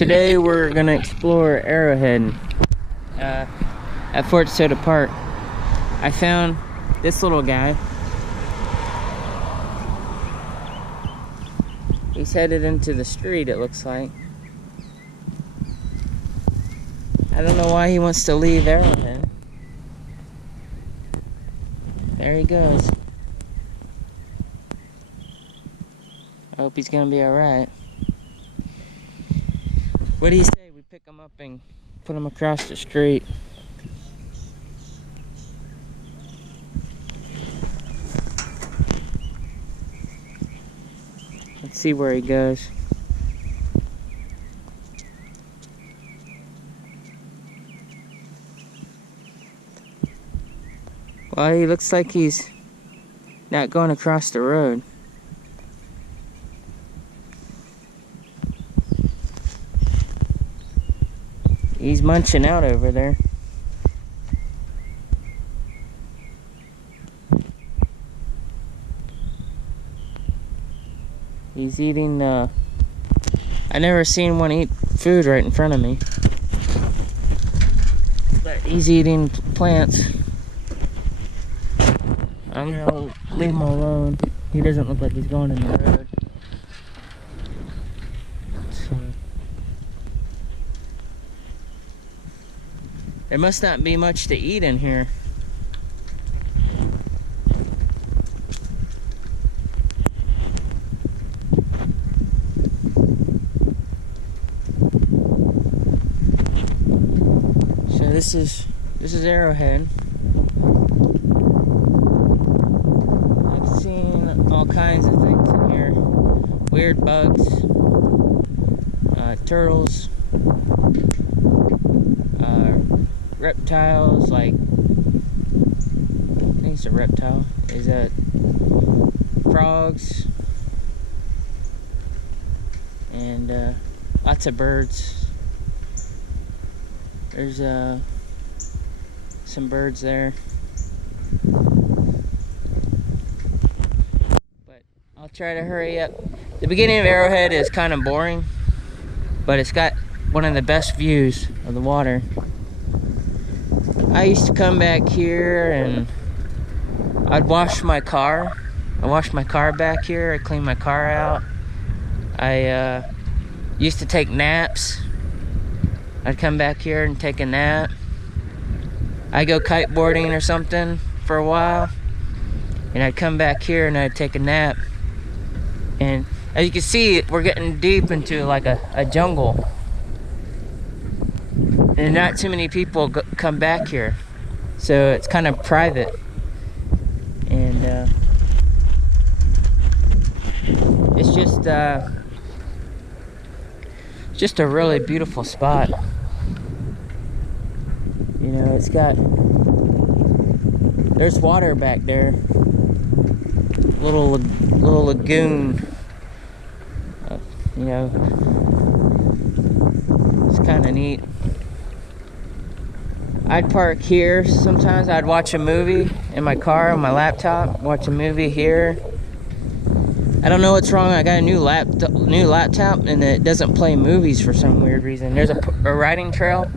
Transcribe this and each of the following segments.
Today we're gonna explore Arrowhead at Fort Desoto Park. I found this little guy. He's headed into the street, it looks like. I don't know why he wants to leave Arrowhead. There he goes. I hope he's gonna be alright. What do you say we pick him up and put him across the street? Let's see where he goes. Well, he looks like he's not going across the road. He's munching out over there. He's eating, I never seen one eat food right in front of me. But he's eating plants. I'm gonna leave him alone. He doesn't look like he's going in the road. So, there must not be much to eat in here. So this is Arrowhead. I've seen all kinds of things in here. Weird bugs, turtles, reptiles, like, I think it's a reptile. Is that frogs? And lots of birds. There's some birds there. But I'll try to hurry up. The beginning of Arrowhead is kind of boring, but it's got one of the best views of the water. I used to come back here and I'd wash my car. I washed my car back here. I cleaned my car out. I used to take naps. I'd come back here and take a nap. I'd go kiteboarding or something for a while, and I'd come back here and I'd take a nap. And as you can see, we're getting deep into like a jungle. And not too many people come back here, so it's kind of private. And it's just a really beautiful spot. You know, it's got, there's water back there, little lagoon. You know, it's kind of neat. I'd park here. Sometimes I'd watch a movie in my car on my laptop. Watch a movie here. I don't know what's wrong. I got a new laptop, and it doesn't play movies for some weird reason. There's a riding trail.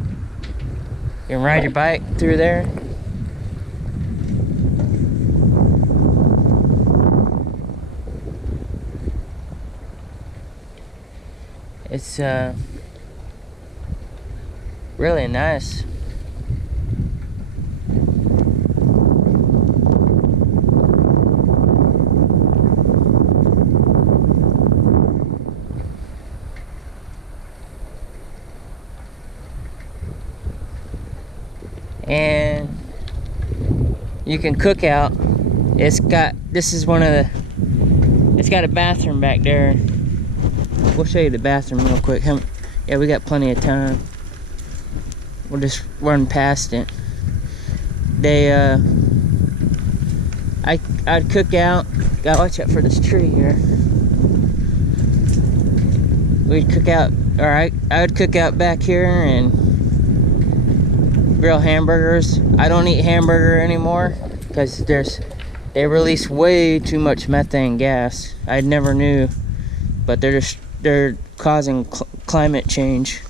You can ride your bike through there. It's really nice. And you can cook out. It's got a bathroom back there. We'll show you the bathroom real quick. Yeah, we got plenty of time. We'll just run past it. I'd cook out. Gotta watch out for this tree here. We'd cook out, or I would cook out back here and grill hamburgers. I don't eat hamburger anymore because they release way too much methane gas. I never knew, but they're causing climate change.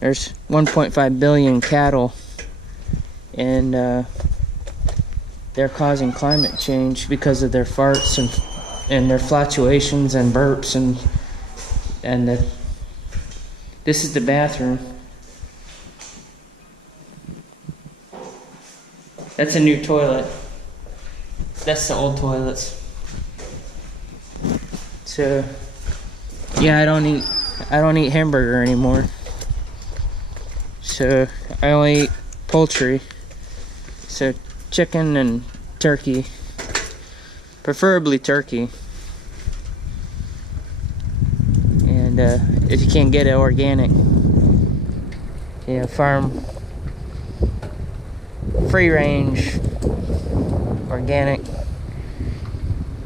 There's 1.5 billion cattle, and they're causing climate change because of their farts and their fluctuations and burps and this is the bathroom. That's a new toilet. That's the old toilets. So yeah, I don't eat hamburger anymore. So I only eat poultry. So chicken and turkey. Preferably turkey. And if you can't get it organic, farm, free range, organic,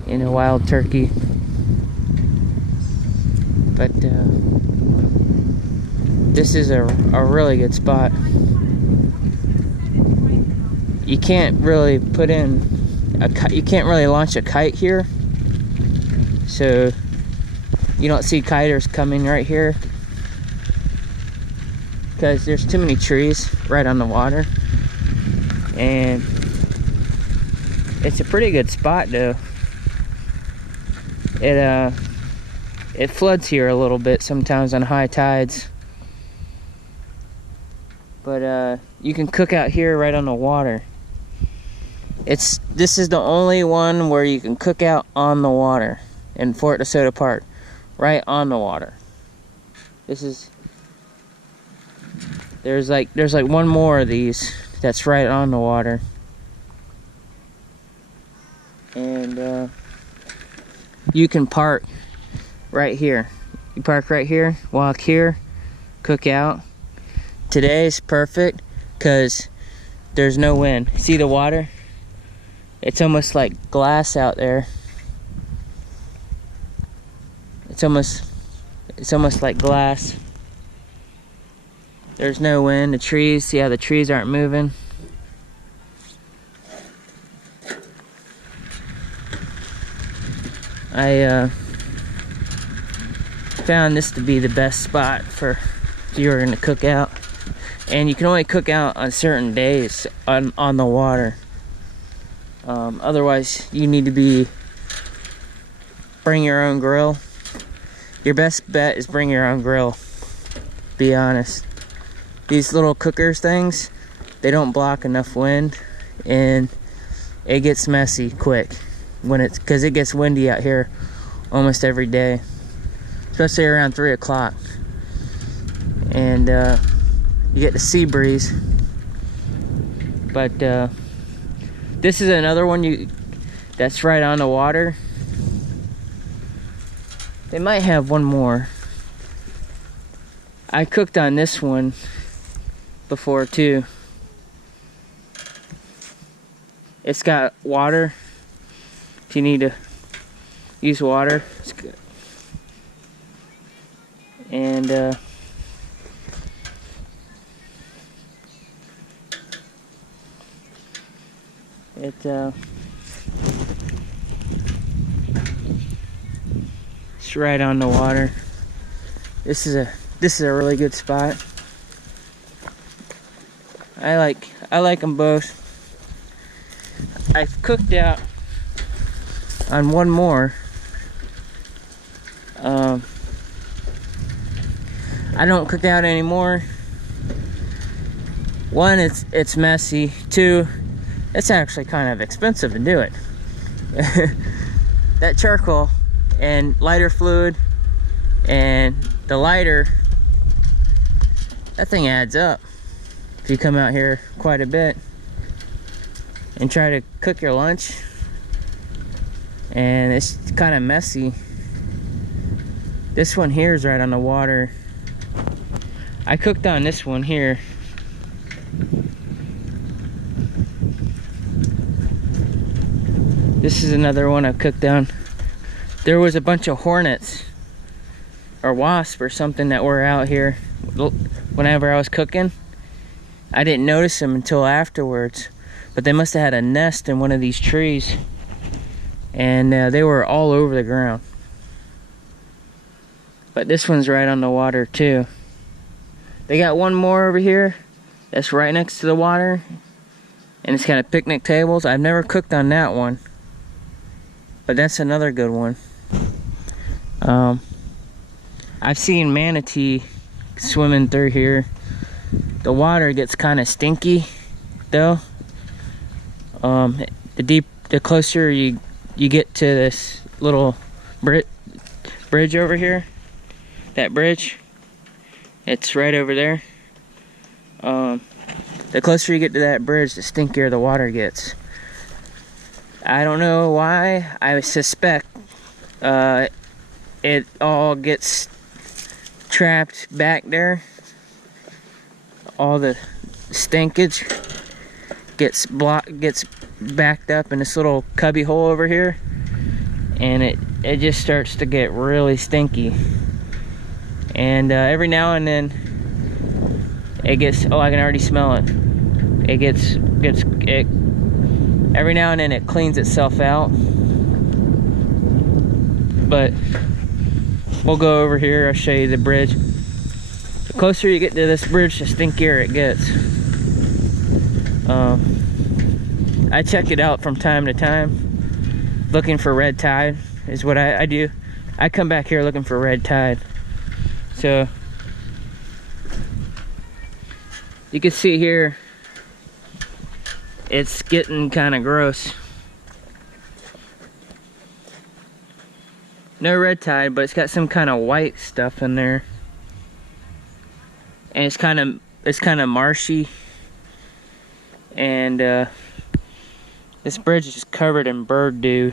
wild turkey. But this is a really good spot. You can't really put in you can't really launch a kite here, so you don't see kiters coming right here because there's too many trees right on the water. And it's a pretty good spot though. It floods here a little bit sometimes on high tides, but you can cook out here right on the water. This is the only one where you can cook out on the water in Fort Desoto Park, right on the water. There's like one more of these that's right on the water. And you can park right here. You park right here, walk here, cook out. Today's perfect because there's no wind. See the water? It's almost like glass out there. It's almost like glass. There's no wind. The trees, see how the trees aren't moving? I found this to be the best spot for if you were gonna cook out. And you can only cook out on certain days on the water. Otherwise, you need to bring your own grill. Your best bet is bring your own grill. Be honest. These little cookers things, they don't block enough wind, and it gets messy quick because it gets windy out here almost every day, especially around 3 o'clock. And you get the sea breeze. But this is another one that's right on the water. They might have one more. I cooked on this one before too. It's got water. If you need to use water, it's good. And it's right on the water. This is a really good spot. I like them both. I've cooked out on one more. I don't cook out anymore. One, it's messy. Two, it's actually kind of expensive to do it. That charcoal and lighter fluid and the lighter, that thing adds up if you come out here quite a bit and try to cook your lunch. And it's kind of messy. This one here is right on the water. I cooked on this one here. This is another one I cooked on. There was a bunch of hornets or wasps or something that were out here whenever I was cooking. I didn't notice them until afterwards, but they must have had a nest in one of these trees, and they were all over the ground. But this one's right on the water too. They got one more over here that's right next to the water, and it's kind of picnic tables. I've never cooked on that one, but that's another good one. I've seen manatee swimming through here. The water gets kind of stinky though. The closer you get to this little bridge over here, that bridge, it's right over there. The closer you get to that bridge, the stinkier the water gets. I don't know why. I suspect it all gets trapped back there. All the stinkage gets backed up in this little cubby hole over here, and it just starts to get really stinky. And every now and then it gets, oh, I can already smell it. Every now and then it cleans itself out. But we'll go over here, I'll show you the bridge. The closer you get to this bridge, the stinkier it gets. I check it out from time to time, looking for red tide is what I do. I come back here looking for red tide. So you can see here, it's getting kind of gross. No red tide, but it's got some kind of white stuff in there, and it's kind of marshy. And this bridge is just covered in bird dew.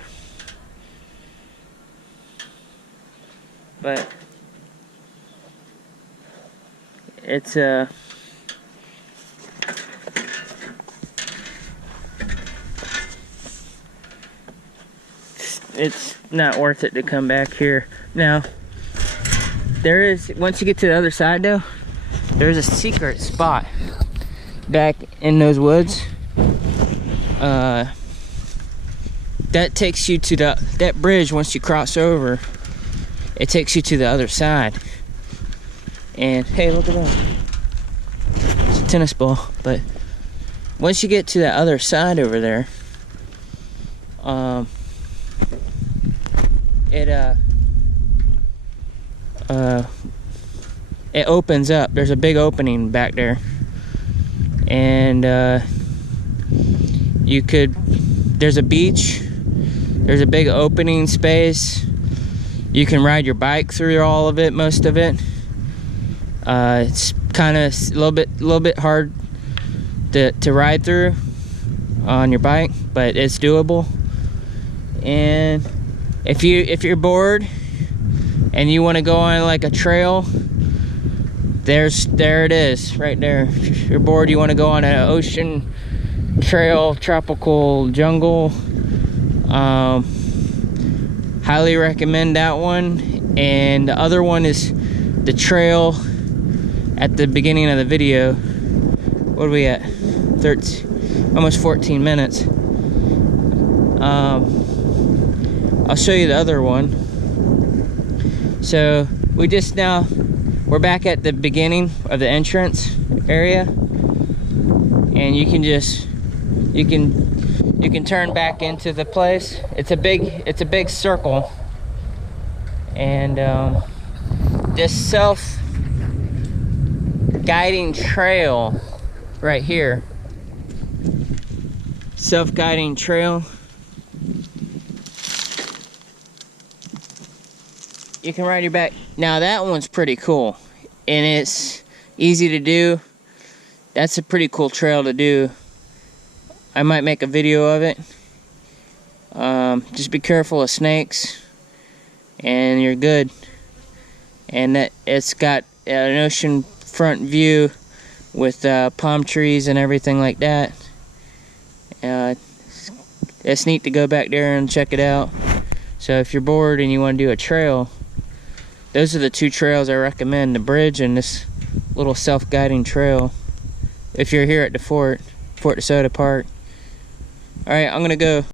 But it's not worth it to come back here. Now, once you get to the other side though, there's a secret spot back in those woods. That takes you to that bridge. Once you cross over, it takes you to the other side. And hey, look at that. It's a tennis ball. But once you get to the other side over there, it opens up. There's a big opening back there, and there's a beach, there's a big opening space. You can ride your bike through all of it, most of it. It's kind of a little bit hard to ride through on your bike, but it's doable. And if you're bored and you want to go on like a trail, there it is right there. If you're bored, you want to go on an ocean trail, tropical jungle, highly recommend that one. And the other one is the trail at the beginning of the video. What are we at? 13, almost 14 minutes. I'll show you the other one. So we're back at the beginning of the entrance area, and you can turn back into the place. It's a big circle, and this self-guiding trail right here, self-guiding trail, you can ride your back. Now that one's pretty cool, and it's easy to do. That's a pretty cool trail to do. I might make a video of it. Just be careful of snakes, and you're good. And it's got an ocean front view with palm trees and everything like that. It's neat to go back there and check it out. So if you're bored and you want to do a trail, those are the two trails I recommend, the bridge and this little self-guiding trail. If you're here at the Fort Desoto Park. Alright, I'm gonna go.